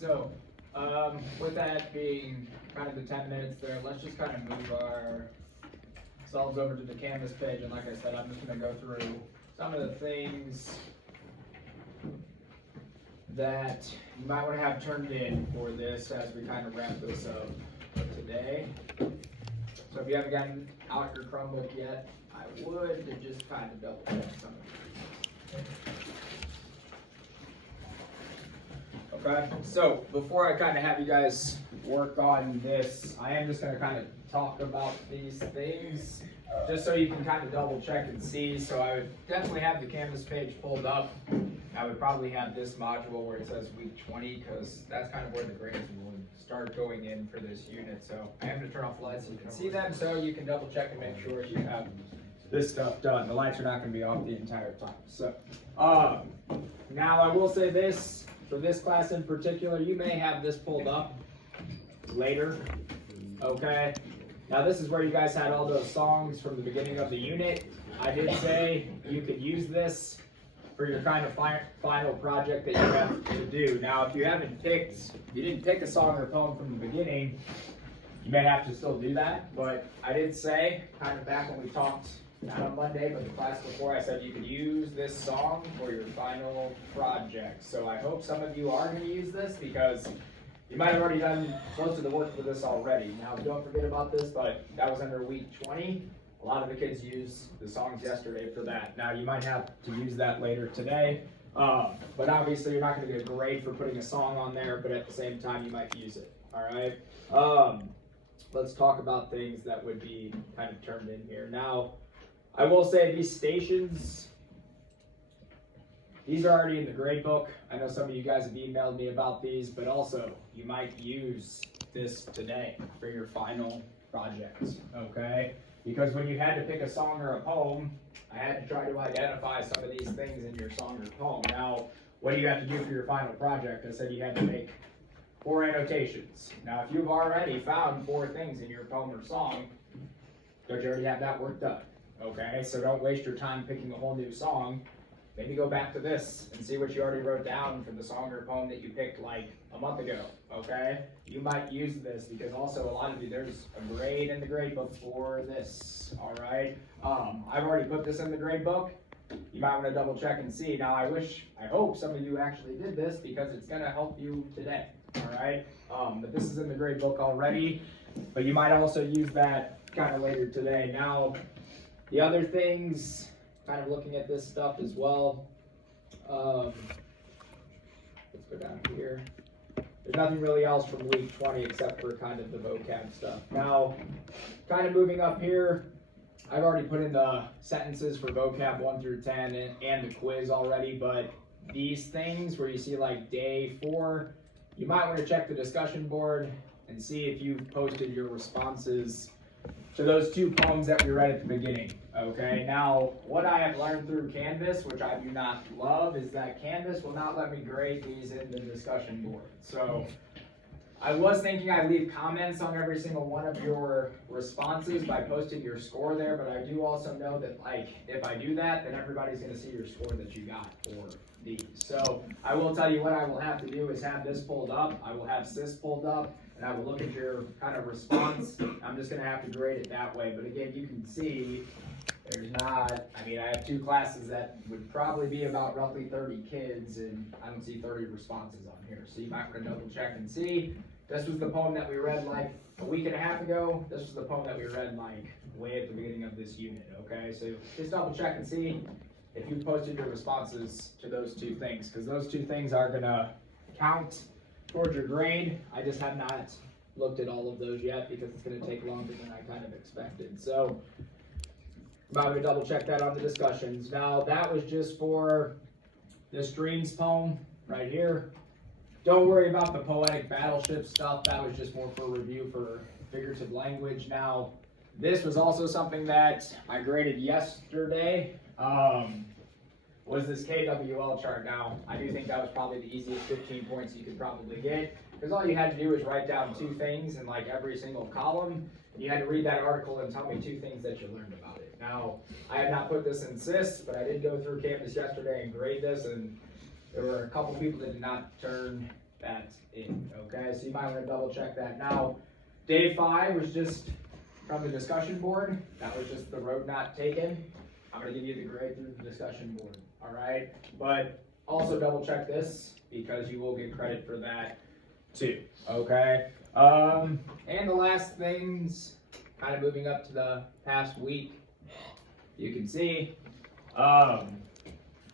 So, with that being kind of the 10 minutes there, let's just kind of move ourselves over to the Canvas page. And like I said, I'm just going to go through some of the things that you might want to have turned in for this as we kind of wrap this up today. So if you haven't gotten out your Chromebook yet, I would to just kind of double check some of these. Okay, so before I kind of have you guys work on this, I am just going to kind of talk about these things just so you can kind of double check and see. So I would definitely have the Canvas page pulled up. I would probably have this module where it says week 20 because that's kind of where the grades will start going in for this unit. So I am going to turn off the lights so you can see them so you can double check and make sure you have this stuff done. The lights are not going to be off the entire time. So now I will say this. For this class in particular, you may have this pulled up later, okay? Now this is where you guys had all those songs from the beginning of the unit. I did say you could use this for your kind of final project that you have to do. Now if you didn't pick a song or poem from the beginning, you may have to still do that, but I did say, kind of back when we talked, not on Monday, but the class before, I said you could use this song for your final project. So I hope some of you are going to use this because you might have already done most of the work for this already. Now don't forget about this, but that was under week 20. A lot of the kids used the songs yesterday for that. Now you might have to use that later today, but obviously you're not going to get a grade for putting a song on there, but at the same time you might use it, all right? Let's talk about things that would be kind of turned in here. Now, I will say these stations, these are already in the grade book. I know some of you guys have emailed me about these, but also you might use this today for your final projects, okay? Because when you had to pick a song or a poem, I had to try to identify some of these things in your song or poem. Now, what do you have to do for your final project? I said you had to make 4 annotations. Now, if you've already found 4 things in your poem or song, don't you already have that work done? Okay, so don't waste your time picking a whole new song. Maybe go back to this and see what you already wrote down for the song or poem that you picked like a month ago, okay? You might use this because also a lot of you, there's a grade in the grade book for this, all right? I've already put this in the grade book. You might want to double check and see. Now I hope some of you actually did this because it's gonna help you today, all right? But this is in the grade book already, but you might also use that kind of later today. Now, the other things, kind of looking at this stuff as well. Let's go down here. There's nothing really else from week 20 except for kind of the vocab stuff. Now, kind of moving up here, I've already put in the sentences for vocab 1 through 10 and the quiz already, but these things where you see like day 4, you might want to check the discussion board and see if you've posted your responses to those 2 poems that we read at the beginning, okay? Now, what I have learned through Canvas, which I do not love, is that Canvas will not let me grade these in the discussion board. So, I was thinking I'd leave comments on every single one of your responses by posting your score there, but I do also know that, like, if I do that, then everybody's going to see your score that you got for these. So, I will tell you what I will have to do is have this pulled up. I will have SIS pulled up. And I will look at your kind of response. I'm just going to have to grade it that way. But again, you can see there's not, I mean, I have 2 classes that would probably be about roughly 30 kids, and I don't see 30 responses on here. So you might want to double check and see. This was the poem that we read like a week and a half ago. This was the poem that we read like way at the beginning of this unit, okay? So just double check and see if you posted your responses to those 2 things, because those 2 things are going to count towards your grade. I just have not looked at all of those yet because it's going to take longer than I kind of expected. So I'm about to double check that on the discussions. Now that was just for this Dreams poem right here. Don't worry about the poetic battleship stuff. That was just more for review for figurative language. Now this was also something that I graded yesterday. Was this KWL chart. Now, I do think that was probably the easiest 15 points you could probably get, because all you had to do was write down 2 things in like every single column, and you had to read that article and tell me 2 things that you learned about it. Now, I have not put this in SIS, but I did go through Canvas yesterday and grade this, and there were a couple people that did not turn that's it, okay? So you might wanna double check that. Now, day 5 was just from the discussion board. That was just the road not taken. I'm gonna give you the grade through the discussion board, all right? But also double check this because you will get credit for that too, okay? And the last things, kind of moving up to the past week, you can see, I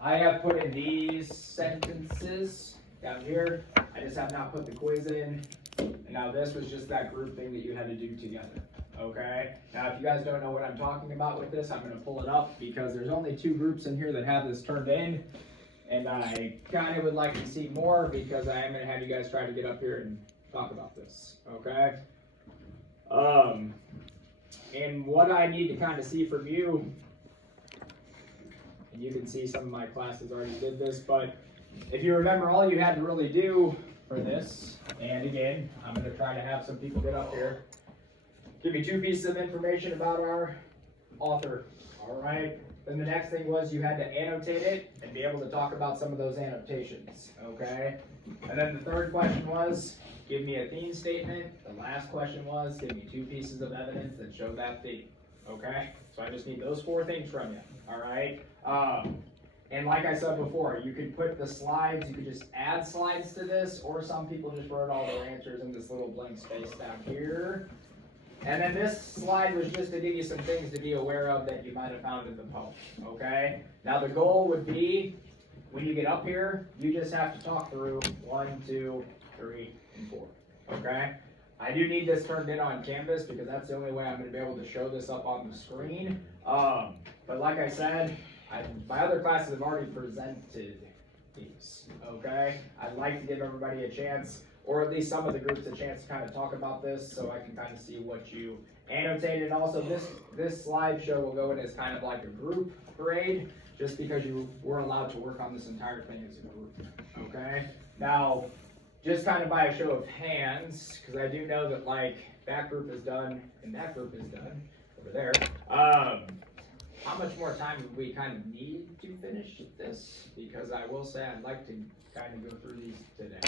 have put in these sentences down here. I just have not put the quiz in. And now this was just that group thing that you had to do together. Okay, now if you guys don't know what I'm talking about with this, I'm going to pull it up because there's only 2 groups in here that have this turned in, and I kind of would like to see more because I am going to have you guys try to get up here and talk about this, okay? And what I need to kind of see from you, and you can see some of my classes already did this, but if you remember, all you had to really do for this, and again, I'm going to try to have some people get up here, give me 2 pieces of information about our author, all right? Then the next thing was you had to annotate it and be able to talk about some of those annotations, okay? And then the third question was, give me a theme statement. The last question was, give me 2 pieces of evidence that show that theme, okay? So I just need those 4 things from you, all right? And like I said before, you could put the slides, you could just add slides to this, or some people just wrote all their answers in this little blank space down here. And then this slide was just to give you some things to be aware of that you might have found in the poem, okay? Now the goal would be, when you get up here, you just have to talk through 1, 2, 3, and 4, okay? I do need this turned in on Canvas because that's the only way I'm going to be able to show this up on the screen. But like I said, my other classes have already presented these, okay? I'd like to give everybody a chance, or at least some of the groups a chance to kind of talk about this so I can kind of see what you annotated. Also, this slideshow will go in as kind of like a group grade, just because you were allowed to work on this entire thing as a group, okay? Now, just kind of by a show of hands, because I do know that like that group is done and that group is done over there. How much more time would we kind of need to finish this? Because I will say I'd like to kind of go through these today.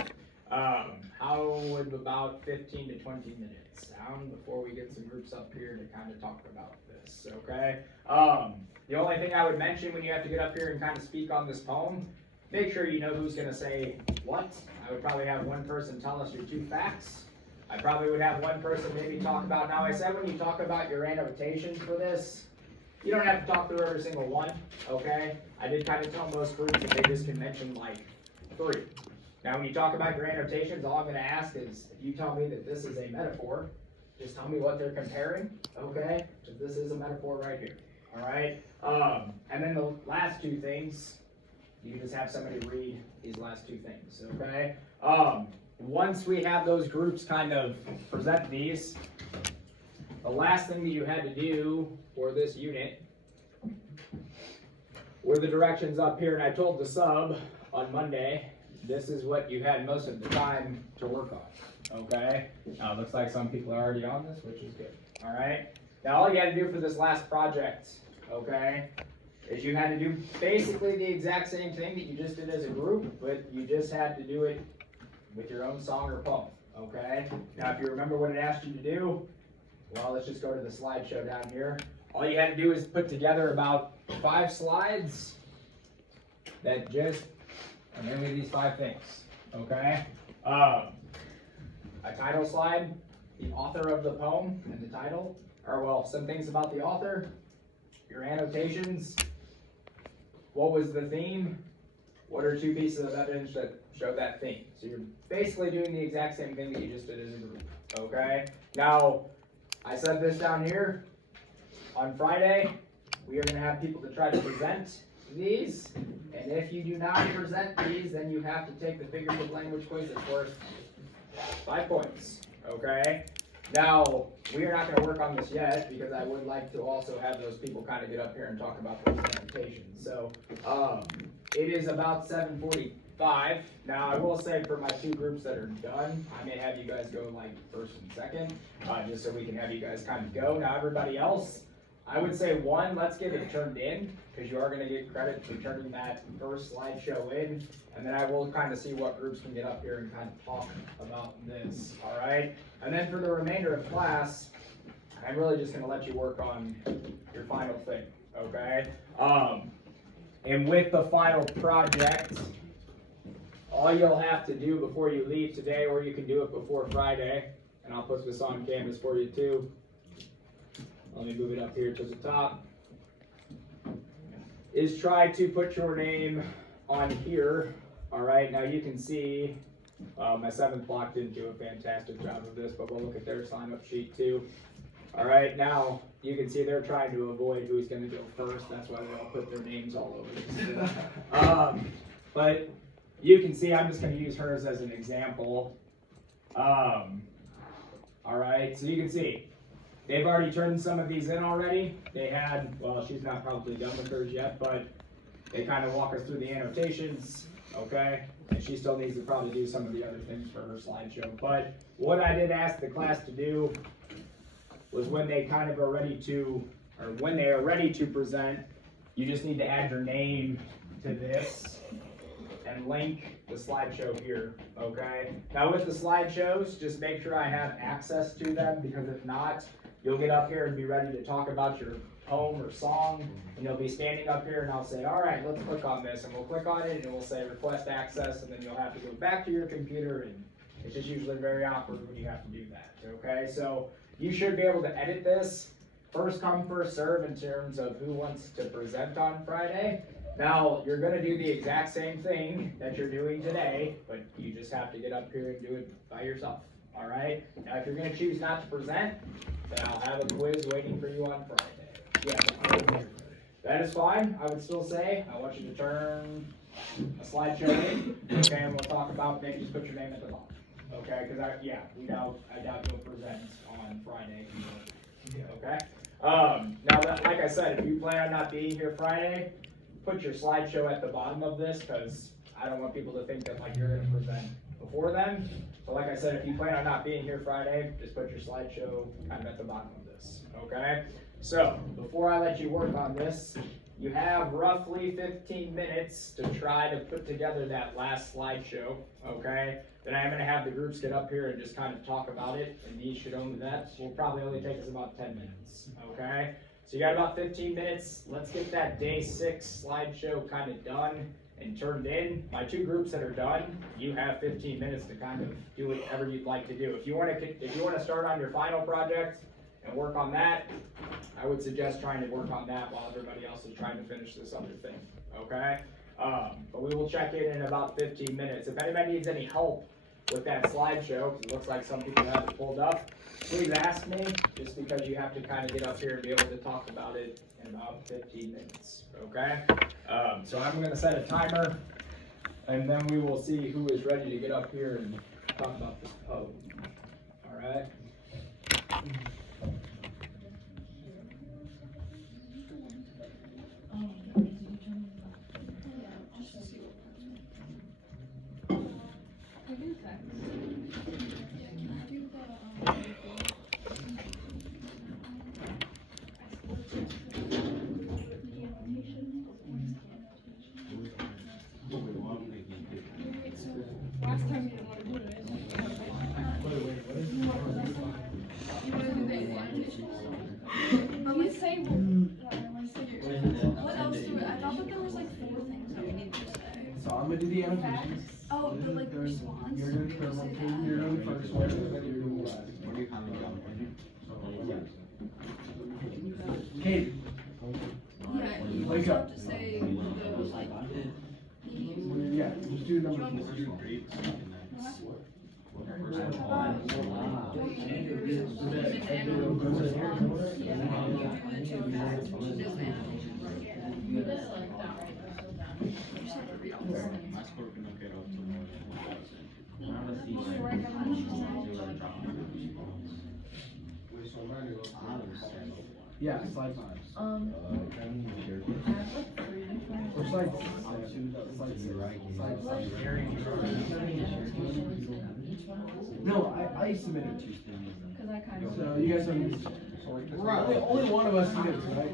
How would about 15 to 20 minutes sound before we get some groups up here to kind of talk about this, okay? The only thing I would mention when you have to get up here and kind of speak on this poem, make sure you know who's going to say what. I would probably have one person tell us your 2 facts. I probably would have one person maybe talk about, now I said when you talk about your annotations for this, you don't have to talk through every single one, okay? I did kind of tell most groups that they just can mention like 3. Now when you talk about your annotations, all I'm going to ask is, if you tell me that this is a metaphor, just tell me what they're comparing, okay? Because this is a metaphor right here, all right? And then the last 2 things, you can just have somebody read these last 2 things, okay? Once we have those groups kind of present these, the last thing that you had to do for this unit were the directions up here, and I told the sub on Monday, this is what you had most of the time to work on, okay? Now it looks like some people are already on this, which is good, all right? Now all you had to do for this last project, okay, is you had to do basically the exact same thing that you just did as a group, but you just had to do it with your own song or poem, okay? Now if you remember what it asked you to do, well, let's just go to the slideshow down here. All you had to do is put together about 5 slides that just are mainly these 5 things, okay? A title slide, the author of the poem and the title, or well, some things about the author, your annotations, what was the theme, what are 2 pieces of evidence that show that theme. So you're basically doing the exact same thing that you just did as a group, okay? Now, I said this down here, on Friday, we are going to have people to try to present these, and if you do not present these, then you have to take the figurative language quiz that's worth 5 points, okay? Now, we are not going to work on this yet, because I would like to also have those people kind of get up here and talk about those annotations. So, it is about 7:45. Now, I will say for my 2 groups that are done, I may have you guys go like first and second, just so we can have you guys kind of go. Now, everybody else, I would say one, let's get it turned in, because you are gonna get credit for turning that first slideshow in, and then I will kind of see what groups can get up here and kind of talk about this, all right? And then for the remainder of class, I'm really just gonna let you work on your final thing, okay? And with the final project, all you'll have to do before you leave today, or you can do it before Friday, and I'll put this on canvas for you too. Let me move it up here to the top. Is try to put your name on here. All right, now you can see my 7th block didn't do a fantastic job of this, but we'll look at their sign-up sheet too. All right, now you can see they're trying to avoid who's going to go first. That's why they all put their names all over this. But you can see I'm just going to use hers as an example. All right, so you can see they've already turned some of these in already. They had, well, she's not probably done with hers yet, but they kind of walk us through the annotations, okay? And she still needs to probably do some of the other things for her slideshow. But what I did ask the class to do was when they kind of are ready to, or when they are ready to present, you just need to add your name to this and link the slideshow here, okay? Now with the slideshows, just make sure I have access to them, because if not, you'll get up here and be ready to talk about your poem or song, and you'll be standing up here and I'll say, all right, let's click on this, and we'll click on it and it will say request access, and then you'll have to go back to your computer, and it's just usually very awkward when you have to do that, okay? So you should be able to edit this, first come, first serve in terms of who wants to present on Friday. Now, you're gonna do the exact same thing that you're doing today, but you just have to get up here and do it by yourself, all right? Now, if you're gonna choose not to present, then I'll have a quiz waiting for you on Friday. Yeah, that is fine. I would still say, I want you to turn a slideshow in, okay, and we'll talk about, maybe just put your name at the bottom, okay? Because I doubt you'll present on Friday, okay? Now, like I said, if you plan on not being here Friday, put your slideshow at the bottom of this, because I don't want people to think that like you're going to present before them. So like I said, if you plan on not being here Friday, just put your slideshow kind of at the bottom of this, okay? So before I let you work on this, you have roughly 15 minutes to try to put together that last slideshow, okay? Then I'm going to have the groups get up here and just kind of talk about it, and these should only, that will probably only take us about 10 minutes, okay? So you got about 15 minutes. Let's get that day 6 slideshow kind of done and turned in. My 2 groups that are done, you have 15 minutes to kind of do whatever you'd like to do. If you want to start on your final project and work on that, I would suggest trying to work on that while everybody else is trying to finish this other thing, okay? But we will check in about 15 minutes. If anybody needs any help with that slideshow, because it looks like some people have it pulled up, please ask me, just because you have to kind of get up here and be able to talk about it in about 15 minutes, okay? So I'm going to set a timer, and then we will see who is ready to get up here and talk about this poem, all right? I'm gonna do the annotations. Oh, the like response. You're doing the first one. You're doing the first one. And then you're doing the last. Katie. Yeah, you Wake just up. have to say the like Yeah, just do number 4. Yeah, slide 5. Or slide 6. No, I submitted 2. So you guys have Only one of us is, right?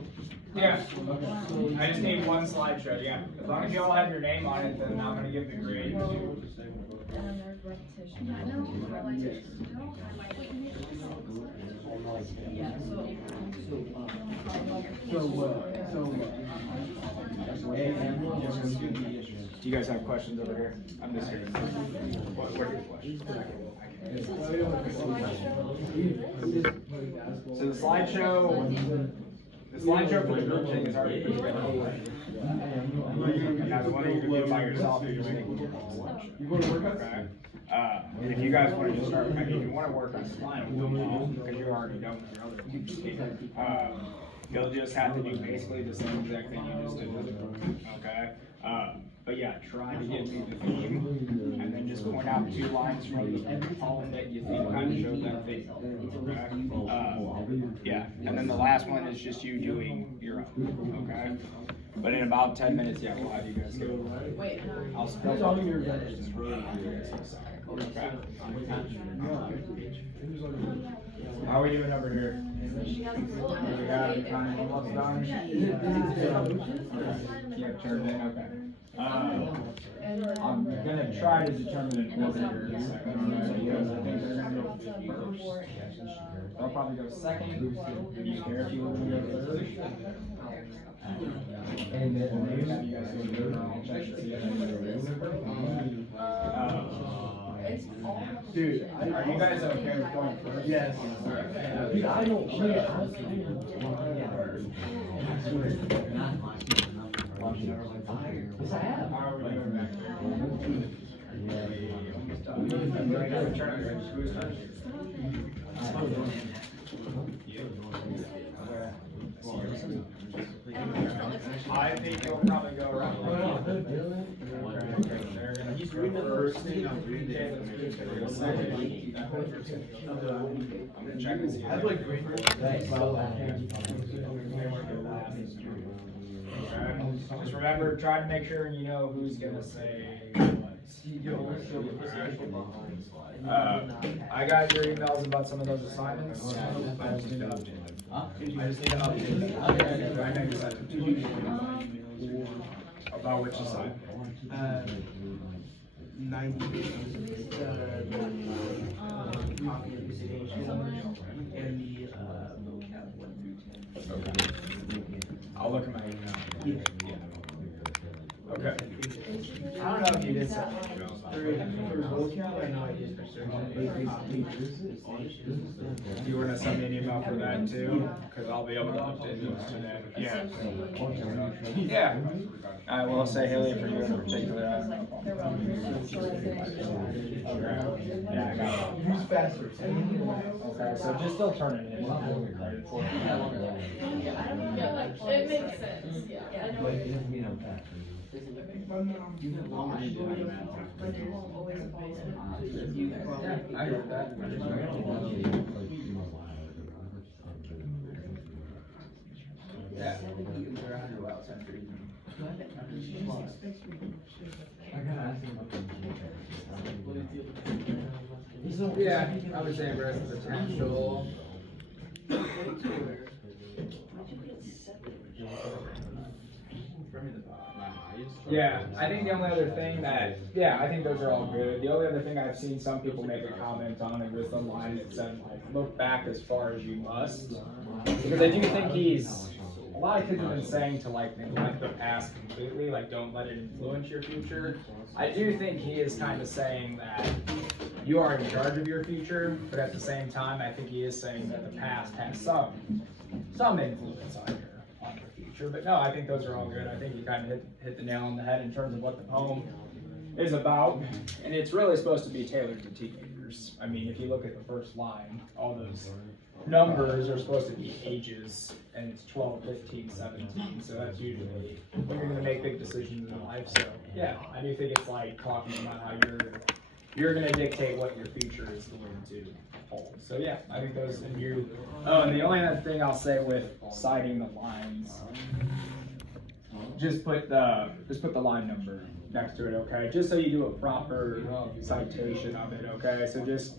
Yeah. Okay. I just need one slideshow, yeah. As long as you all have your name on it, then I'm gonna give the grade to. Do you guys have questions over here? I'm just here. What are your questions? So the slideshow for the group thing is already put together. Now the one that you can do by yourself, you're just making your own selection. You go to work? Okay. And if you guys want to just start, I mean, if you want to work on slime, because you're already done with your other ones, you'll just have to do basically the same exact thing you just did with the group. Okay. But yeah, try to give me the theme, and then just point out 2 lines from the poem that you think kind of shows that theme. Okay? Yeah, and then the last one is just you doing your own. Okay? But in about 10 minutes, yeah, we'll have you guys go. I'll spell all your just really okay. How are we doing over here? We got it kind of almost done. Yeah, turned in, okay. I'm gonna try to determine an order here in a second, because I think they're gonna go first. They'll probably go second. Do you care if you want to go third? And then maybe have you guys go third, I'll check to see if dude, are you guys okay with going first? Yes. Dude, I don't. Yes, I have. How are we doing back there? Who's first? I think you'll probably go around. He's reading the first thing. I'm reading the second. I'm gonna check and see. I'd like green. Just remember, try to make sure you know who's gonna say what. I got your emails about some of those assignments. I just need to update them. About which assignment? 90 copy of the and the Okay. I'll look at my email. Yeah. Okay. I don't know if you did something. You want to send me an email for that too? Because I'll be able to update those today. Yeah. Yeah. I will say Haley for you in particular. Yeah, I got it. Who's faster? Okay, so just still turn it in. It makes sense, yeah. I get that. Yeah. Yeah, I would say embrace the potential. Yeah, I think the only other thing that, yeah, I think those are all good. The only other thing I've seen some people make a comment on it was the line that said, like, look back as far as you must. Because I do think a lot of kids have been saying to, like, neglect the past completely, like, don't let it influence your future. I do think he is kind of saying that you are in charge of your future, but at the same time, I think he is saying that the past has some influence on your future. But no, I think those are all good. I think you kind of hit the nail on the head in terms of what the poem is about, and it's really supposed to be tailored to teenagers. I mean, if you look at the first line, all those numbers are supposed to be ages, and it's 12, 15, 17, so that's usually when you're going to make big decisions in life. So yeah, I do think it's like talking about how you're going to dictate what your future is going to hold. So yeah, I think those, and you, oh, and the only other thing I'll say with citing the lines, just put the line number next to it, okay? Just so you do a proper citation of it, okay? So just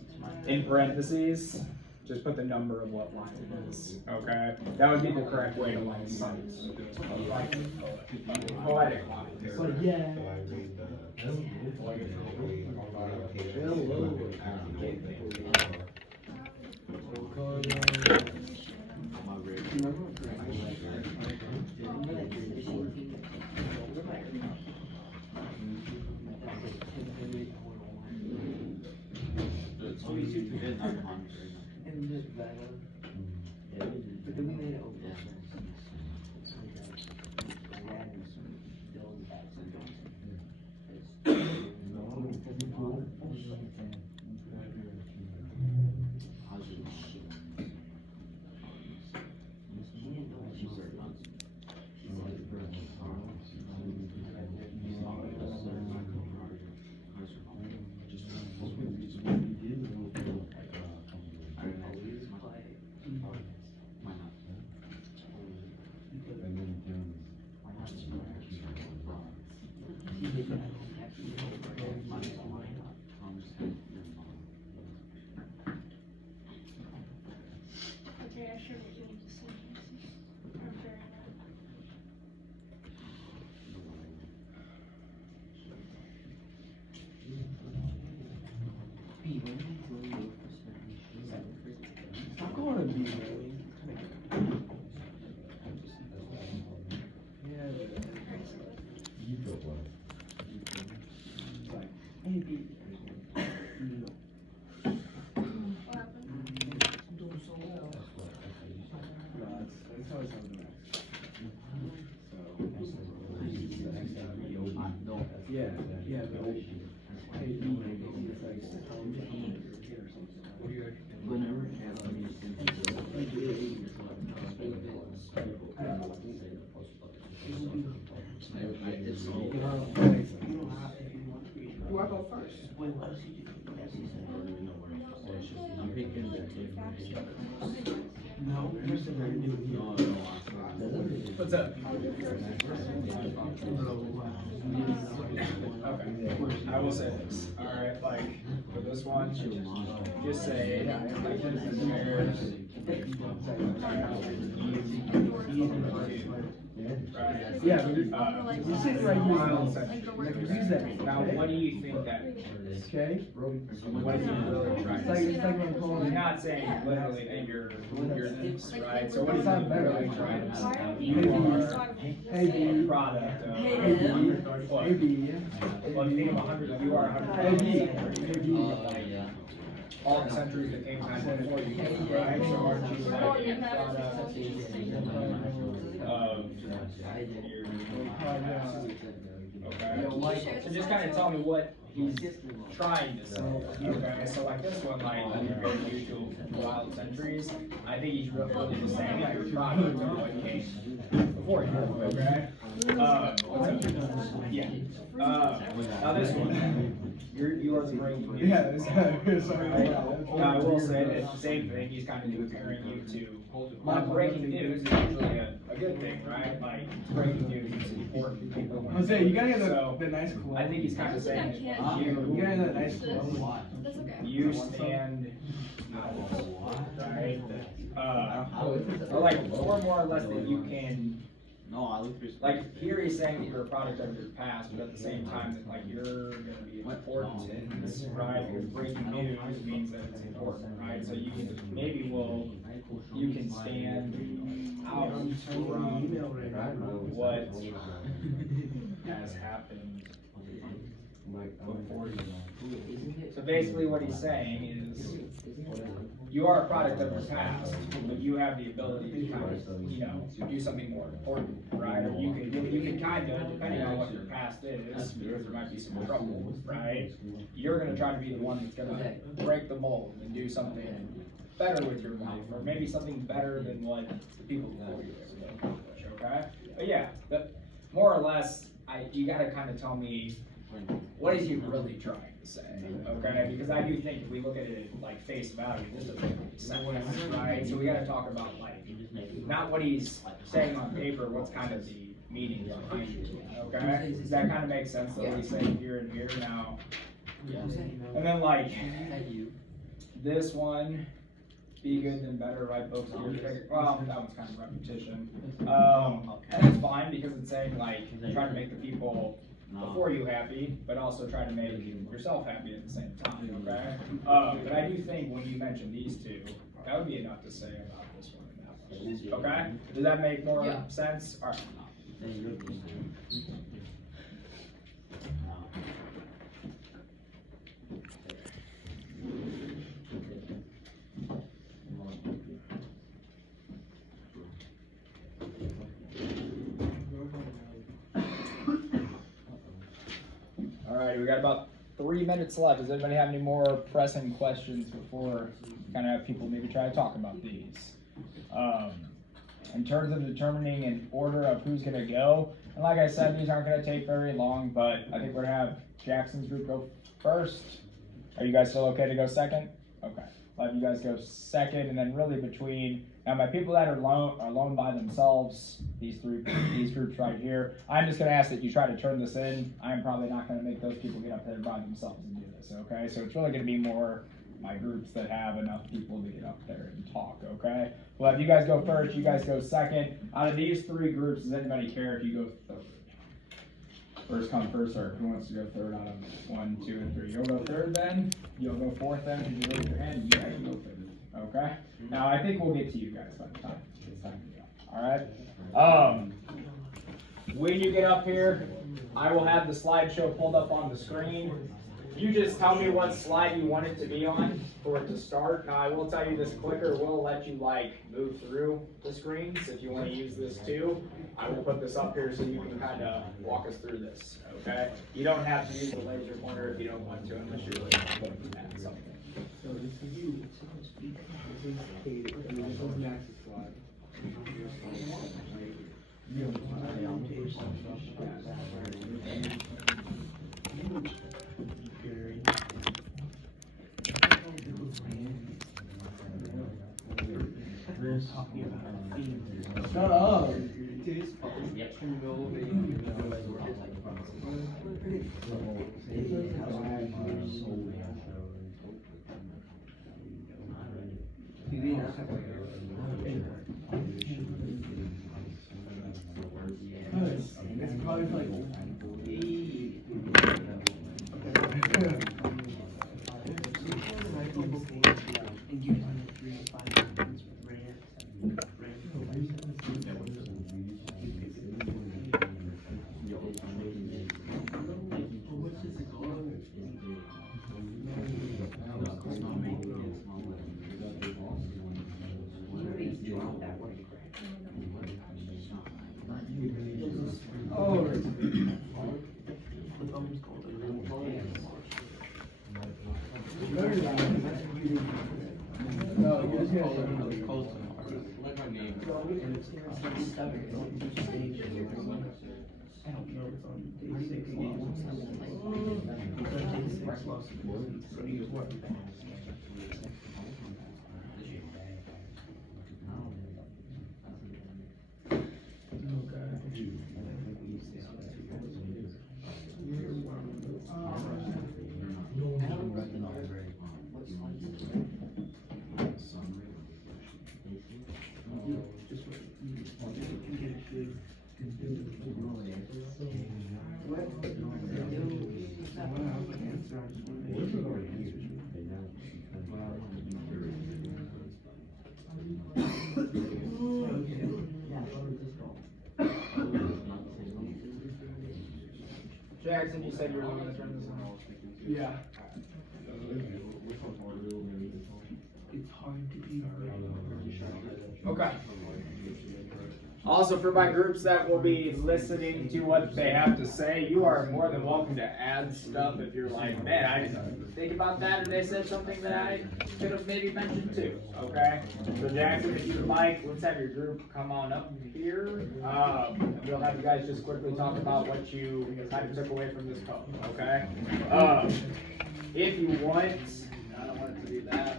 in parentheses, just put the number of what line it is, okay? That would be the correct way to like cite this poetic line. But yeah. But then we made it over. Okay, I sure what you need to say. I'm very mad. Stop calling him B, really. Yeah. Hey, B. What happened? No, it's always something nice. Yeah, yeah, but hey, B, it's like, Do I go first? No, you're still very new. What's up? Okay, I will say this, alright, like, for this one, just say, like, this is marriage. Yeah, but you say the right use that. Now, what do you think that means? Okay? What is he really trying to say? It's like when I'm calling. He's not saying literally that you're this, right? So what is he Sounds better. really trying to say? You are Hey, a B. product of, Hey, what? B. Well, if you think of 100, you are 100. Hey, B. Hey, B. All the centuries that came time before you, right? So aren't you like a product of your okay? So just kind of tell me what he's trying to say, okay? So like this one, like compared to wild centuries, I think he's really just saying like you're product of what came before you, okay? What's up? Yeah. Now this one, you are the breaking news. Yeah, sorry. Now I will say that the same thing, he's kind of comparing you to, like breaking news is usually a good thing, right? Like breaking news is important to people. Jose, you gotta get So, the nice clothes. I think he's kind of saying that You you gotta get the nice clothes. That's okay. you stand out, right? Or like, or more or less that you can, like, here he's saying that you're a product of your past, but at the same time, that like, you're gonna be important, right? Because breaking news means that it's important, right? So you can, maybe you can stand out from what has happened before you. So basically what he's saying is, you are a product of your past, but you have the ability to kind of, do something more important, right? Or you can kind of, depending on what your past is, because there might be some trouble, right? You're gonna try to be the one that's gonna break the mold and do something better with your life, or maybe something better than what the people before you were able to accomplish, okay? But yeah, but more or less, you gotta kind of tell me, what is he really trying to say, okay? Because I do think if we look at it like face value, this doesn't make sense, right? So we gotta talk about like, not what he's saying on paper, what's kind of the meaning behind it, okay? Does that kind of make sense, though, what he's saying here and here now? And then like, this one be good than better, right, folks? Well, that one's kind of repetition. And it's fine because it's saying like, trying to make the people before you happy, but also try to make yourself happy at the same time, okay? But I do think when you mentioned these two, that would be enough to say about this one and that one. Okay? Does that make more sense? All right. All right, we got about 3 minutes left. Does anybody have any more pressing questions before kind of have people maybe try to talk about these? In terms of determining an order of who's going to go, and like I said, these aren't going to take very long, but I think we're going to have Jackson's group go first. Are you guys still okay to go second? Okay. I'll have you guys go second, and then really between, now my people that are alone by themselves, these groups right here, I'm just going to ask that you try to turn this in. I'm probably not going to make those people get up there by themselves and do this, okay? So it's really going to be more my groups that have enough people to get up there and talk, okay? Well, if you guys go first, you guys go second. Out of these 3 groups, does anybody care if you go third? First come, first serve. Who wants to go third out of 1, 2, and 3? You'll go third then? You'll go fourth then? Did you raise your hand? You guys go third. Okay? Now, I think we'll get to you guys by the time it's time to go. Alright? When you get up here, I will have the slideshow pulled up on the screen. You just tell me what slide you want it to be on for it to start. Now, I will tell you this clicker will let you move through the screens if you want to use this too. I will put this up here so you can kind of walk us through this, okay? You don't have to use the laser pointer if you don't want to unless you're really looking at something. So this is you, so to speak. This is Kate, and this is Max's slide. Shut up! It's probably like Jackson, you said you were going to turn this on? yeah. It's hard to be Okay. Also, for my groups that will be listening to what they have to say, you are more than welcome to add stuff if you're like, man, I didn't think about that, and they said something that I could have maybe mentioned too, okay? So Jackson, if you would like, let's have your group come on up here. We'll have you guys just quickly talk about what you kind of took away from this code, okay? If you want, I don't want it to do that.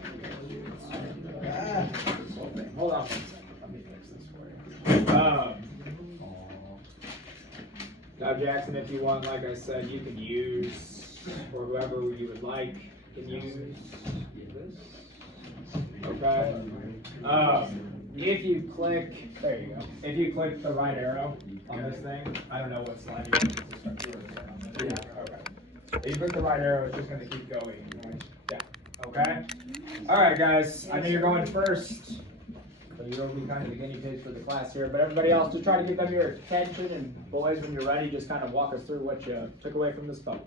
Hold on one second. Let me fix this for you. Now, Jackson, if you want, like I said, you can use, or whoever you would like, can use this. Okay. If you click, there you go. If you click the right arrow on this thing, I don't know what slide you're on. Yeah, okay. If you click the right arrow, it's just gonna keep going. Yeah, okay? Alright guys, I know you're going first. So you'll be kind of the guinea pigs for the class here, but everybody else, just try to give them your attention, and boys, when you're ready, just kind of walk us through what you took away from this boat.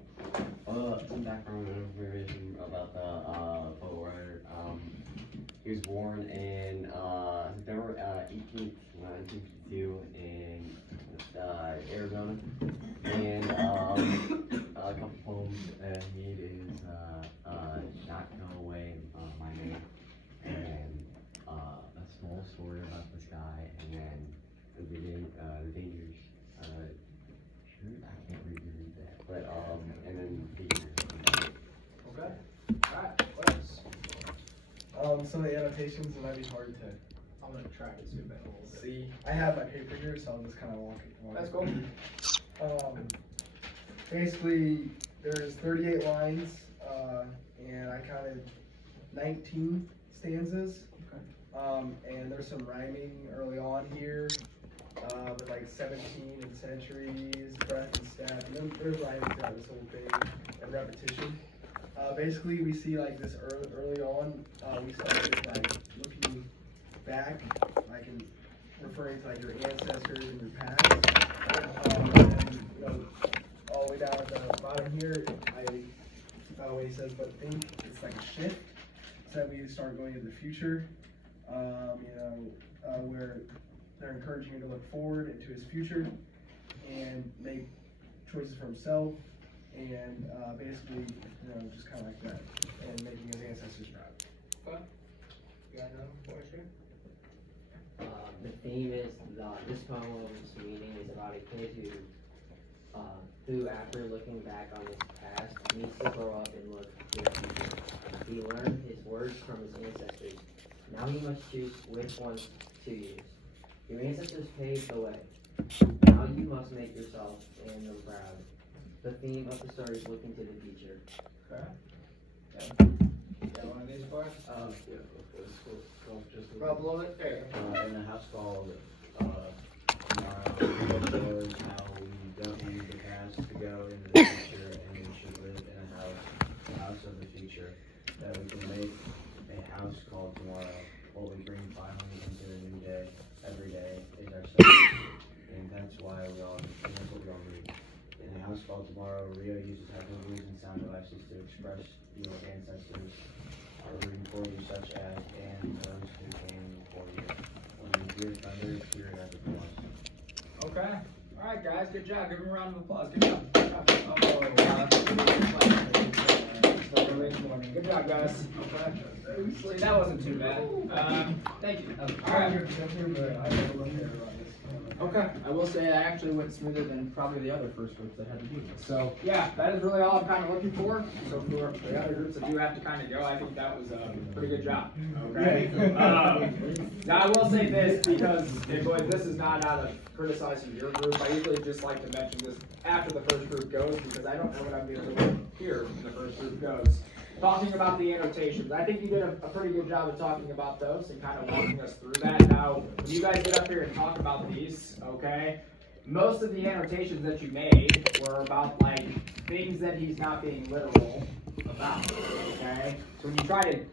Some background information about the boat rider. He was born in September 18th, 1952 in Arizona, and a couple poems he is Not Go Away, My Name, and a small story about this guy, and then the dangers. Sure, I can't read that, but and then dangers. Okay. Alright, what else? Some of the annotations, it might be hard to I'm gonna try to zoom in a little bit. see. I have my paper here, so I'll just kind of walk it. That's cool. Basically, there's 38 lines, and I counted 19 stanzas. And there's some rhyming early on here, with like 17 and centuries, breath and step, and then there's rhyming throughout this whole thing, and repetition. Basically, we see like this early on, we started like looking back, like in referring to like your ancestors and your past. And, you know, all the way down at the bottom here, when he says, but think, it's like a shift. So that we start going into the future, where they're encouraging him to look forward into his future and make choices for himself, and basically, just kind of like that, and making his ancestors proud. Fun. You got another voice here? The theme is this poem's meaning is about a kid who after looking back on his past needs to grow up and look to the future. He learned his words from his ancestors. Now he must choose which ones to use. Your ancestors paved the way. Now you must make yourself and them proud. The theme of the story is looking to the future. Okay. Yeah. You got one of these boys? Rub a little bit? There you go. In a house called Tomorrow, it shows how we don't use the past to go into the future, and we should live in a house of the future, that we can make a house called Tomorrow, what we bring finally into the new day, every day is ourselves, and that's why that's what we all read. In a house called Tomorrow, Rio uses hyperboles and sound devices to express your ancestors are rooting for you, such as, and those who came before you. When you hear thunder, hear it as it was. Okay. Alright guys, good job. Give them a round of applause. Good job. Good job. Good job, guys. Okay. That wasn't too bad. Thank you. Alright. Okay. I will say I actually went smoother than probably the other first groups that had to do this. So yeah, that is really all I'm kind of looking for. So for the other groups that do have to kind of go, I think that was a pretty good job. Okay. Now I will say this because, boys, this is not out of criticizing your group. I usually just like to mention this after the first group goes because I don't know what I'm going to do here when the first group goes. Talking about the annotations, I think you did a pretty good job of talking about those and kind of walking us through that. Now, when you guys get up here and talk about these, okay, most of the annotations that you made were about like things that he's not being literal about, okay? So when you try to